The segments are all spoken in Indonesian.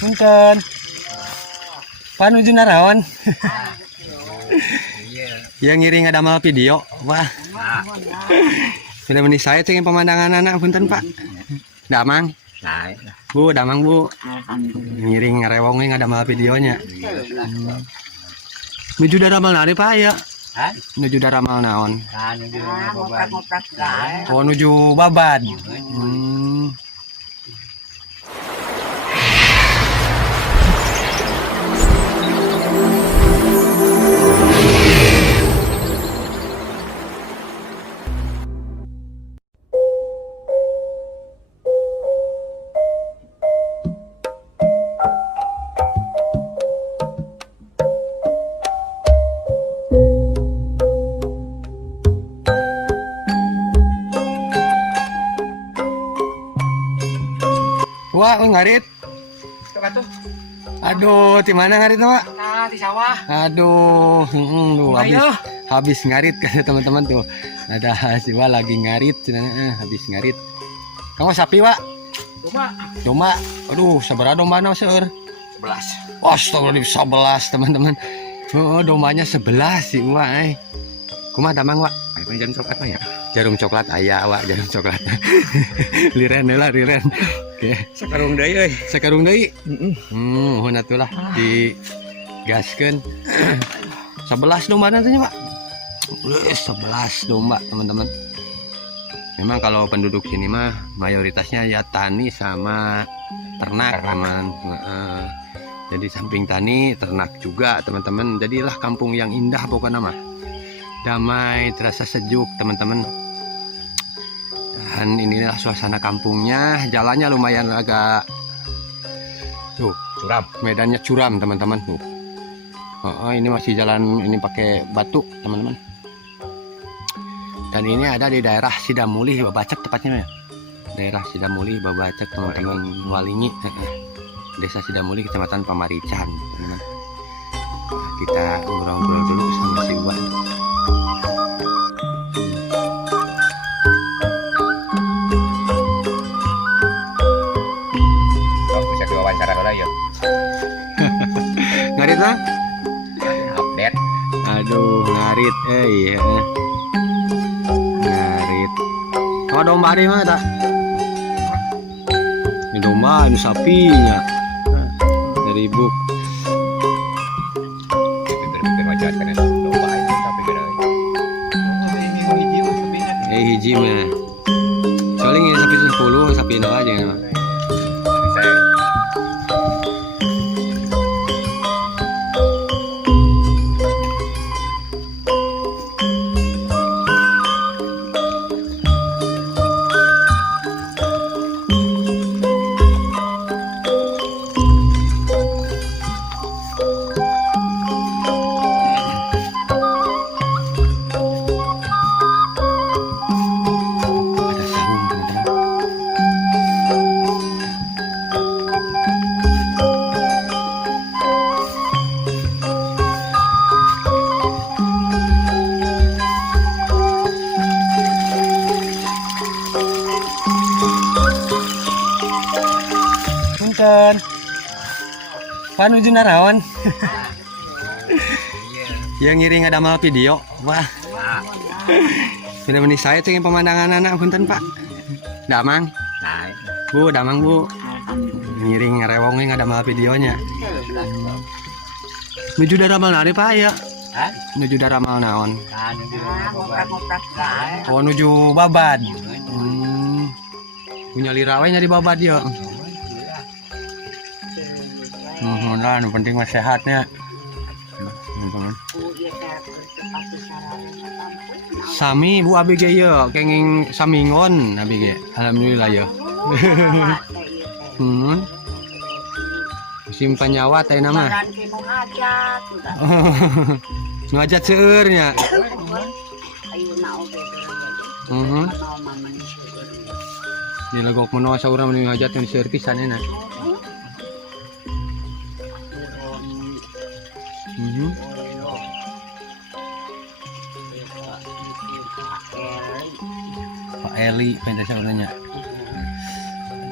Punten. Panuju naraon. Yang ngiring ada mal video. Wah. Sudah menih saya cengin pemandangan anak punten Pak. Damang. Bu, damang Bu. Ngiring ngarewongnya ada mal videonya. Nuju daramal nari Pak ya. Nuju daramal naon. Oh nuju babad. Wah, ngarit. Aduh, di mana ngarit Pak? Nah, di sawah. Aduh, habis ngarit kata teman-teman tuh. Ada si Wak lagi ngarit, habis ngarit. Kamu sapi Wak? Domba. Aduh, sabar domba na seur. 11. Astagfirullah 11 teman-teman. Oh, dombanya 11 sih Wak. Kumaha damang Wak? Jarum coklat apa ya? Jarum coklat aya Wak, jarum coklat. Liren lah, liren. Oke. Sakarung deui euy. Sakarung deui. Mohon atulah digaskeun. 11 domba nantinya Pak. 11 domba teman-teman. Memang kalau penduduk sini mah mayoritasnya ya tani sama ternak teman. Jadi samping tani ternak juga teman-teman. Jadilah kampung yang indah pokoknya mah. Damai, terasa sejuk teman-teman. Dan inilah suasana kampungnya. Jalannya lumayan agak Curam. Medannya curam teman-teman tuh. Ini masih jalan ini pakai batu teman-teman. Dan ini ada di daerah Sidamuli Babacek tepatnya ya. Daerah Sidamuli Babacek teman-teman, Walingi. Desa Sidamuli Kecamatan Pamarican teman-teman. Kita ngobrol-ngobrol dulu sama si Wak. Ngarit lah? Update. Aduh, ngarit, iya. Ngarit. Kalau domba di mana tak? Ini domba, ini sapinya. Dari buk. Pikir wajar kan domba itu sapi gede. Hiji mah. Soalnya ini sapi 10, sapi itu aja mah. Punten. Panuju naraon. Yang ngiring ada mal video. Wah. Sudah menih saya cengin pemandangan anak punten Pak. Damang. Bu, damang Bu. Ngiring ngarewongnya ada mal videonya. Nuju daramal nari Pak ya. Nuju daramal naon. Oh nuju babad. Punya lirawanya di babad ya. Nah, penting mah sehatnya. Sami Bu abi ge ya, kenging samingon abi ge. Alhamdulillah ya. Simpan nyawa teh nama. Ngajat seueur nya. Dilagok menoa saurang meuni ngajat yang seueur pisan enak. Pak Eli pentas orangnya.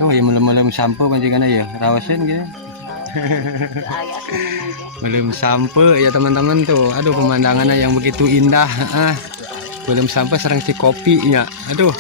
Tuh ya malam-malam sampo pancingan ya rawasan gitu. Belum sampai ya teman-teman tuh. Aduh, pemandangannya yang begitu indah. Belum sampai serang si kopinya. Aduh.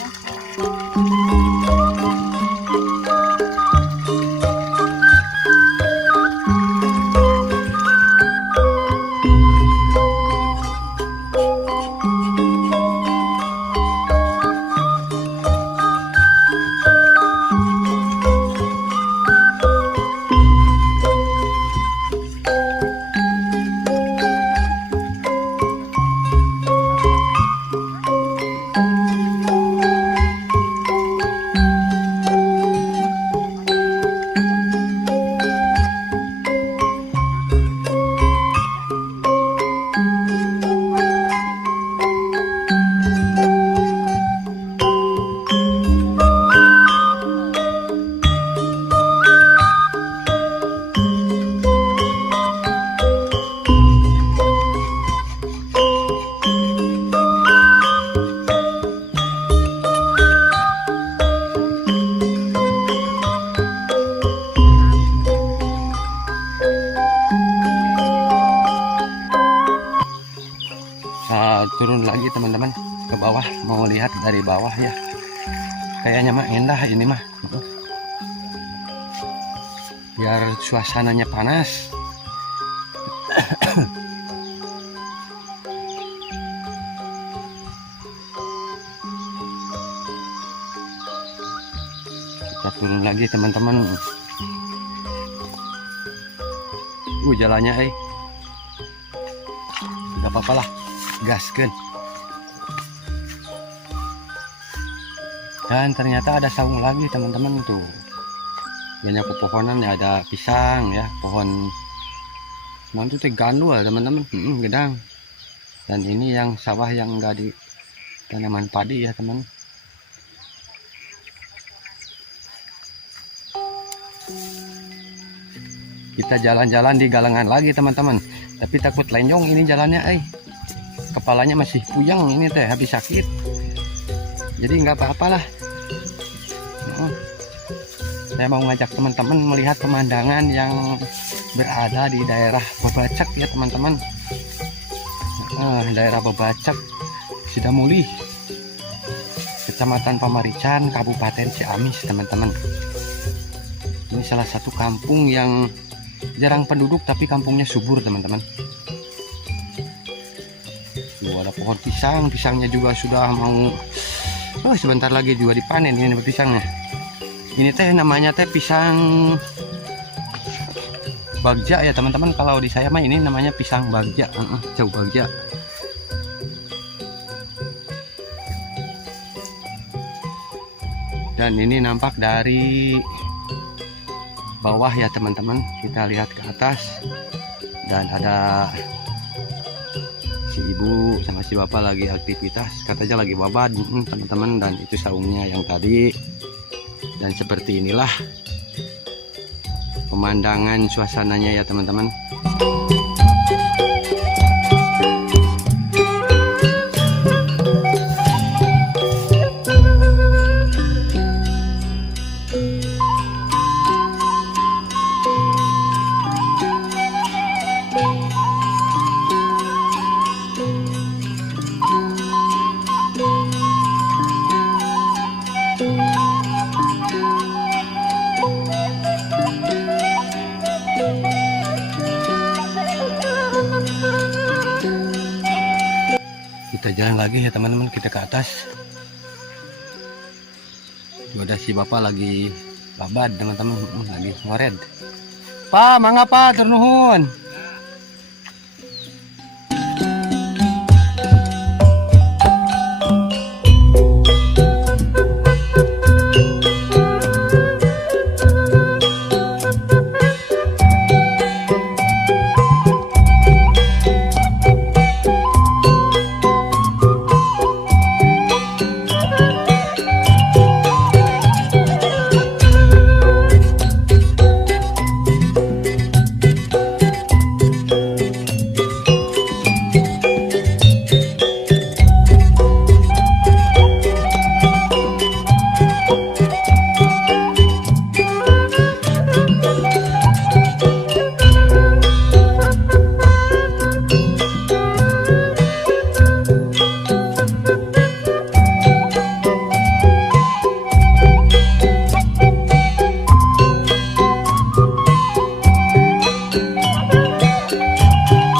Turun lagi teman-teman ke bawah, mau lihat dari bawah ya. Kayaknya mah indah ini mah. Biar suasananya panas. Kita turun lagi teman-teman. Jalannya nggak apa-apa lah, gaskeun. Dan ternyata ada saung lagi teman-teman tuh. Banyak pepohonan ya, ada pisang ya, pohon mantu teh gandul teman-teman, gedang. Dan ini yang sawah yang enggak di tanaman padi ya teman. Kita jalan-jalan di galengan lagi teman-teman, tapi takut lenjong ini jalannya, kepalanya masih puyeng ini teh, habis sakit. Jadi nggak apa-apalah. Saya mau ngajak teman-teman melihat pemandangan yang berada di daerah Babacak ya teman-teman. Daerah Babacak, Sidamuli, Kecamatan Pamarican, Kabupaten Ciamis teman-teman. Ini salah satu kampung yang jarang penduduk tapi kampungnya subur teman-teman. Ada pohon pisang, pisangnya juga sudah mau sebentar lagi juga dipanen ini pisangnya. Ini teh namanya teh pisang bagja ya teman-teman. Kalau di saya mah ini namanya pisang bagja, jauh bagja. Dan ini nampak dari bawah ya teman-teman. Kita lihat ke atas dan ada si ibu sama si bapak lagi aktivitas, katanya lagi babad teman-teman. Dan itu saungnya yang tadi. Dan seperti inilah pemandangan suasananya ya teman-teman. Kita jalan lagi ya teman-teman, kita ke atas. Ada si bapak lagi babad teman-teman, lagi ngored. Pak, mangga Pak, tur nuhun.